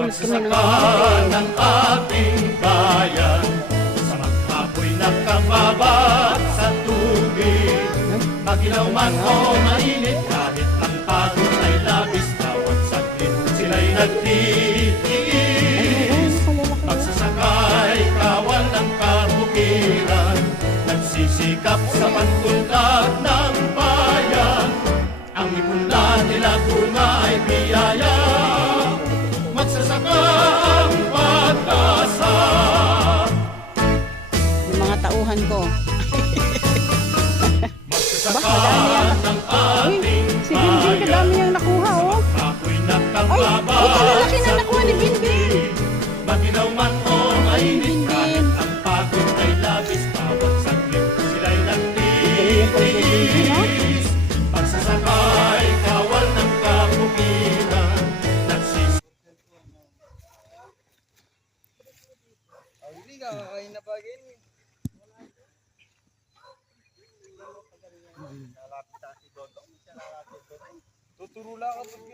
Namumulot kami ng Magsasaka ng ating bayan sa maghapoy nakababat sa tubig. Magilaw man o mainit, kahit ang pagod ay labis, bawat saglit sila'y nagtitiis. Magsasakay kawal ng kabukiran, nagsisikap sa pagtundag ng bayan. Ang lipunlan nila bunga ay biyaya, magsasaka ang pag-asa. Yung mga tauhan ko. Magsasaka ng ating Si Binbin, kadami niyang nakuha, oh. ako'y Ay, nakababa ito lalaki na nakuha ni Binbin. Maginaw man o mainit, Binbin. kahit ang pagod ay labis, bawat saglit sila'y nagtitiis. Pagsasakay kawal ng kabukiran, Hindi ka kakain na pagin. Nalapit sa si Dodong. Siya nalapit doon. Tuturo lang ako pag